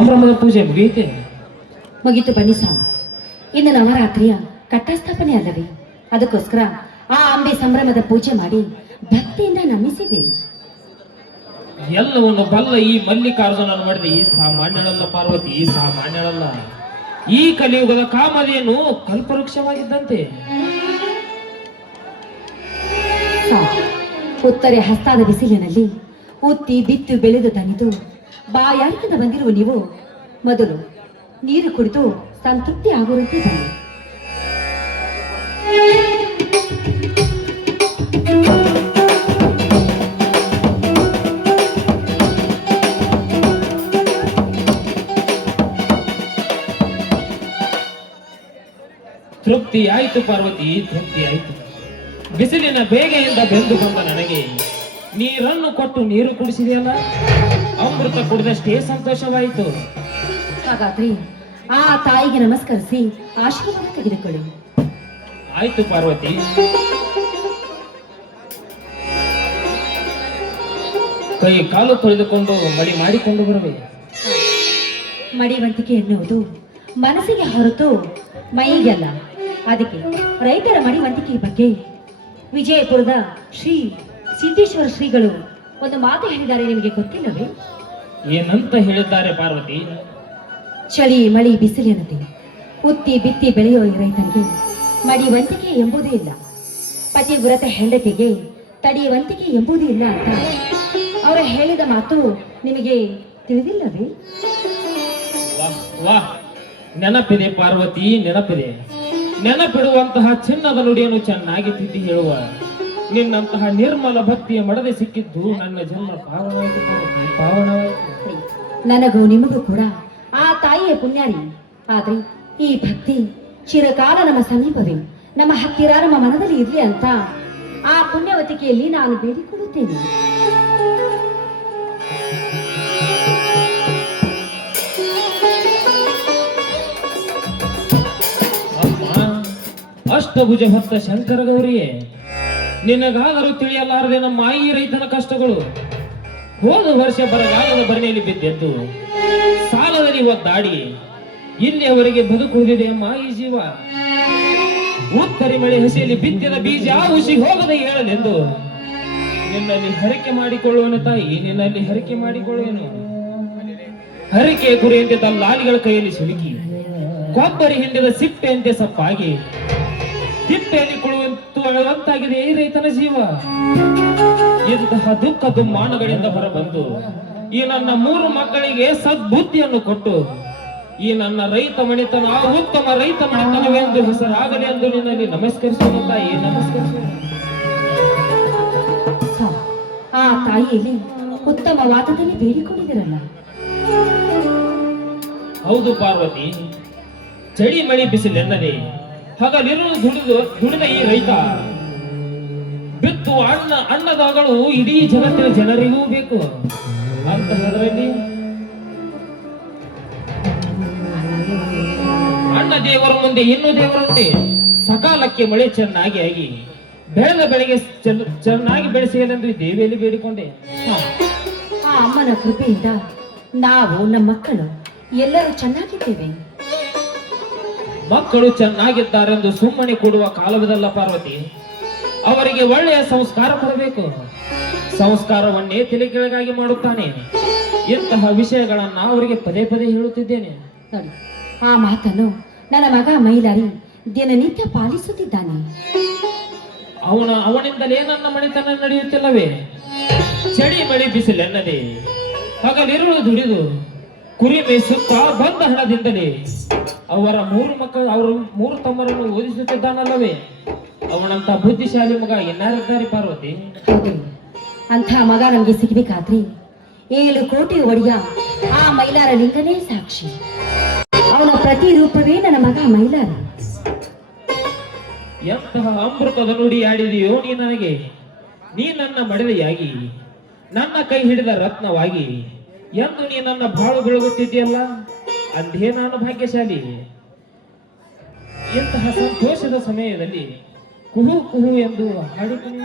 ಸಂಭ್ರಮದ ಪೂಜೆ ಮುಗಿಯಿತೆ. ಮುಗಿತು ಬನ್ನಿ ಸ್ವಾಮಿ. ಇನ್ನು ನವರಾತ್ರಿಯ ಕಟ್ಟಸ್ಥಾಪನೆ ಅಲ್ಲವೇ? ಅದಕ್ಕೋಸ್ಕರ ಆ ಅಂಬೆ ಸಂಭ್ರಮದ ಪೂಜೆ ಮಾಡಿ ಭಕ್ತಿಯಿಂದ ನಮಿಸಿದೆ. ಎಲ್ಲವನ್ನು ಬಲ್ಲ ಈ ಮಲ್ಲಿಕಾರ್ಜುನ ಮಾಡಿದ ಈ ಸಾಮಾನ್ಯಳಲ್ಲ ಪಾರ್ವತಿ, ಈ ಸಾಮಾನ್ಯಳಲ್ಲ. ಈ ಕಲಿಯುಗದ ಕಾಮಧೇನು ಕಲ್ಪವೃಕ್ಷವಾಗಿದ್ದಂತೆ. ಉತ್ತರೆ ಹಸ್ತಾದ ಬಿಸಿಲಿನಲ್ಲಿ ಉತ್ತಿ ಬಿತ್ತು ಬೆಳೆದು ತನಿದು ಬಾಯಾರಿಕೆಯಿಂದ ಬಂದಿರುವ ನೀವು ಮೊದಲು ನೀರು ಕುಡಿದು ಸಂತೃಪ್ತಿ ಆಗುವಂತೆ ಬನ್ನಿ. ತೃಪ್ತಿ ಆಯ್ತು ಪಾರ್ವತಿ, ತೃಪ್ತಿ ಆಯ್ತು. ಬಿಸಿಲಿನ ಬೇಗೆಯಿಂದ ಬೆಂದು ಬಂದ ನನಗೆ ನೀರನ್ನು ಕೊಟ್ಟು ನೀರು ಕುಡಿಸಿದೆಯಲ್ಲ, ಅಮೃತ ಕುಡಿದಷ್ಟೇ ಸಂತೋಷವಾಯಿತು. ಹಾಗಾದ್ರೆ ಆ ತಾಯಿಗೆ ನಮಸ್ಕರಿಸಿ ಆಶೀರ್ವಾದ ತೆಗೆದುಕೊಳ್ಳಿ. ಆಯ್ತು ಪಾರ್ವತಿ. ಕೈ ಕಾಲು ತೊಳೆದುಕೊಂಡು ಮಡಿ ಮಾಡಿಕೊಂಡು ಬರಬೇಕು. ಮಡಿವಂತಿಕೆ ಎನ್ನುವುದು ಮನಸ್ಸಿಗೆ ಹೊರತು ಮೈಗೆಲ್ಲ. ಅದಕ್ಕೆ ರೈತರ ಮಡಿವಂತಿಕೆ ಬಗ್ಗೆ ವಿಜಯಪುರದ ಶ್ರೀ ಸಿದ್ದೇಶ್ವರ ಶ್ರೀಗಳು ಒಂದು ಮಾತು ಹೇಳಿದ್ದಾರೆ, ನಿಮಗೆ ಗೊತ್ತಿಲ್ಲವೇ? ಏನಂತ ಹೇಳಿದ್ದಾರೆ ಪಾರ್ವತಿ? ಚಳಿ ಮಳಿ ಬಿಸಿಲಿನತೆ ಉತ್ತಿ ಬಿತ್ತಿ ಬೆಳೆಯುವ ರೈತನಿಗೆ ಮಡಿವಂತಿಕೆ ಎಂಬುದೇ ಇಲ್ಲ, ಪತಿವ್ರತ ಹೆಂಡತಿಗೆ ತಡೆಯುವಂತಿಕೆ ಎಂಬುದೇ ಇಲ್ಲ ಅಂತ ಅವರು ಹೇಳಿದ ಮಾತು ನಿಮಗೆ ತಿಳಿದಿಲ್ಲವೇ? ವಾಹ್, ನೆನಪಿದೆ ಪಾರ್ವತಿ, ನೆನಪಿದೆ. ನೆನಪಿಡುವಂತಹ ಚಿನ್ನದ ನುಡಿಯನ್ನು ಚೆನ್ನಾಗಿ ತಿದ್ದಿ ಹೇಳುವ ನಿನ್ನಂತಹ ನಿರ್ಮಲ ಭಕ್ತಿಯ ಮಡದೆ ಸಿಕ್ಕಿದ್ದು ನನ್ನ ಜನ್ಮ ಪಾವನವಾಯಿತು ಪಾರ್ವತಿ, ಪಾವನವಾಯಿತು. ನನಗೂ ನಿಮಗೂ ಕೂಡ ಆ ತಾಯಿಯ ಪುಣ್ಯಾರಿ. ಆದ್ರೆ ಈ ಭಕ್ತಿ ಚಿರಕಾಲ ನಮ್ಮ ಸಮೀಪವೇ, ನಮ್ಮ ಹತ್ತಿರ, ನಮ್ಮ ಮನದಲ್ಲಿ ಇರ್ಲಿ ಅಂತ ಆ ಪುಣ್ಯವತಿಕೆಯಲ್ಲಿ ನಾನು ಬೇಡಿಕೊಳ್ಳುತ್ತೇನೆ. ಅಷ್ಟಭುಜ ಹೊತ್ತ ಶಂಕರ ಗೌರಿಯೇ, ನಿನಗಾದರೂ ತಿಳಿಯಲಾರದೆ ನಮ್ಮ ಈ ರೈತನ ಕಷ್ಟಗಳು. ಹೋದ ವರ್ಷ ಬರಗಾಲದ ಬರಣಿಯಲ್ಲಿ ಬಿದ್ದೆದ್ದು ಸಾಲದಲ್ಲಿ ಒದ್ದಾಡಿ ಇಲ್ಲಿಯವರೆಗೆ ಬದುಕುವುದಿದೆ ಅಮ್ಮ ಈ ಜೀವ. ಉತ್ತರಿ ಮಳೆ ಹಸಿಯಲ್ಲಿ ಬಿತ್ತಿದ ಬೀಜ ಉಸಿ ಹೋಗದೆ ಹೇಳಲೆಂದು ನಿನ್ನಲ್ಲಿ ಹರಕೆ ಮಾಡಿಕೊಳ್ಳುವನು ತಾಯಿ, ನಿನ್ನಲ್ಲಿ ಹರಕೆ ಮಾಡಿಕೊಳ್ಳುವನು. ಹರಕೆ ಗುರಿಯಂತೆ ದಲ್ಲಾಳಿಗಳ ಕೈಯಲ್ಲಿ ಸಿಲುಕಿ ಕೊಬ್ಬರಿ ಹಿಂಡಿದ ಸಿಪ್ಪೆಯಂತೆ ಸಪ್ಪಾಗಿ ತಿಪ್ಪೆಯಲ್ಲಿ ಕುಳುವಂತು ಅಳವಂತಾಗಿದೆ ಈ ರೈತನ ಜೀವ. ಇಂತಹ ದುಃಖ ದುಮ್ಮಾನಗಳಿಂದ ಹೊರಬಂದು ಈ ನನ್ನ 3 ಮಕ್ಕಳಿಗೆ ಸದ್ಬುದ್ಧಿಯನ್ನು ಕೊಟ್ಟು ಈ ನನ್ನ ರೈತ ಮಣಿತನ ಉತ್ತಮ ರೈತ ಮಣಿತನವೆಂದು ಹೆಸರಾಗಲಿ ಎಂದು ನಿನ್ನಲ್ಲಿ ನಮಸ್ಕರಿಸುವ ತಾಯಿ, ನಮಸ್ಕರಿಸುವ. ಆ ತಾಯಿಯಲ್ಲಿ ಉತ್ತಮ ವಾದದಲ್ಲಿ ಬೇಡಿಕೊಂಡಿದಿರಲ್ಲ? ಹೌದು ಪಾರ್ವತಿ, ಚಳಿ ಮಳಿ ಬಿಸಿಲೆನ್ನದೆ ಹಗಲಿರುಳು ದುಡಿದ ಈ ರೈತ ಬಿತ್ತು ಅನ್ನದಾಗಳು ಇಡೀ ಜಗತ್ತಿನ ಜನರಿಗೂ ಬೇಕು. ಅಂತಹದರಲ್ಲಿ ಅಣ್ಣ ದೇವರ ಮುಂದೆ ಇನ್ನು ದೇವರಂತೆ ಸಕಾಲಕ್ಕೆ ಮಳೆ ಚೆನ್ನಾಗಿ ಆಗಿ ಬೆಳೆದ ಬೆಳೆಗೆ ಚೆನ್ನಾಗಿ ಬೆಳೆಸಲೆಂದು ದೇವಿಯಲ್ಲಿ ಬೇಡಿಕೊಂಡೆ. ಆ ಅಮ್ಮನ ಕೃಪೆಯಿಂದ ನಾವು ನಮ್ಮ ಮಕ್ಕಳು ಎಲ್ಲರೂ ಚೆನ್ನಾಗಿದ್ದೇವೆ. ಮಕ್ಕಳು ಚೆನ್ನಾಗಿದ್ದಾರೆಂದು ಸುಮ್ಮನೆ ಕೊಡುವ ಕಾಲವಿದಲ್ಲ ಪಾರ್ವತಿ. ಅವರಿಗೆ ಒಳ್ಳೆಯ ಸಂಸ್ಕಾರ ಕೊಡಬೇಕು. ಸಂಸ್ಕಾರವನ್ನೇ ತಲೆ ಕೆಳಗಾಗಿ ಮಾಡುತ್ತಾನೆ. ಇಂತಹ ವಿಷಯಗಳನ್ನ ಅವರಿಗೆ ಪದೇ ಪದೇ ಹೇಳುತ್ತಿದ್ದೇನೆ. ನೋಡಿ, ಆ ಮಾತನ್ನು ನನ್ನ ಮಗ ಮೈಲಾರಿ ದಿನನಿತ್ಯ ಪಾಲಿಸುತ್ತಿದ್ದಾನೆ. ಅವನಿಂದಲೇ ನನ್ನ ಮನೆತನ ನಡೆಯುತ್ತಿಲ್ಲವೇ? ಚಳಿ ಮಳಿ ಬಿಸಿಲೆನ್ನದೆ ಹಗಲಿರುಳು ದುಡಿದು ಕುರಿ ಮೇಯಿಸುತ್ತಾ ಬಂದ ಹಣದಿಂದಲೇ ಅವರ 3 ತಮ್ಮರನ್ನು ಓದಿಸುತ್ತಿದ್ದಾನಲ್ಲವೇ? ಅವನಂತ ಬುದ್ಧಿಶಾಲಿ ಮಗ ಇನ್ನಾರಿದ್ದಾರೆ ಪಾರ್ವತಿ? ಅಂತ ಮಗ ನಮ್ಗೆ ಸಿಗ್ಬೇಕಾದ್ರೆ 7 ಕೋಟಿ ಒಡೆಯ ಆ ಮೈಲಾರ ಲಿಂಗನೇ ಸಾಕ್ಷಿ. ಅವನ ಪ್ರತಿರೂಪವೇ ನನ್ನ ಮಗ ಮೈಲಾರ. ಎಂತಹ ಅಮೃತದ ನುಡಿ ಆಡಿದೆಯೋ ನೀ ನನಗೆ. ನೀ ನನ್ನ ಮಡವೆಯಾಗಿ, ನನ್ನ ಕೈ ಹಿಡಿದ ರತ್ನವಾಗಿ ಎಂದು ನೀ ನನ್ನ ಬಾಳು ಬೆಳಗುತ್ತಿದ್ದೀಯಲ್ಲ, ಅಂದೇ ನಾನು ಭಾಗ್ಯಶಾಲಿ. ಇಂತಹ ಸಂತೋಷದ ಸಮಯದಲ್ಲಿ ಕುಹು ಕುಹು ಎಂದು ಹಾಡುತ್ತಾನೆ.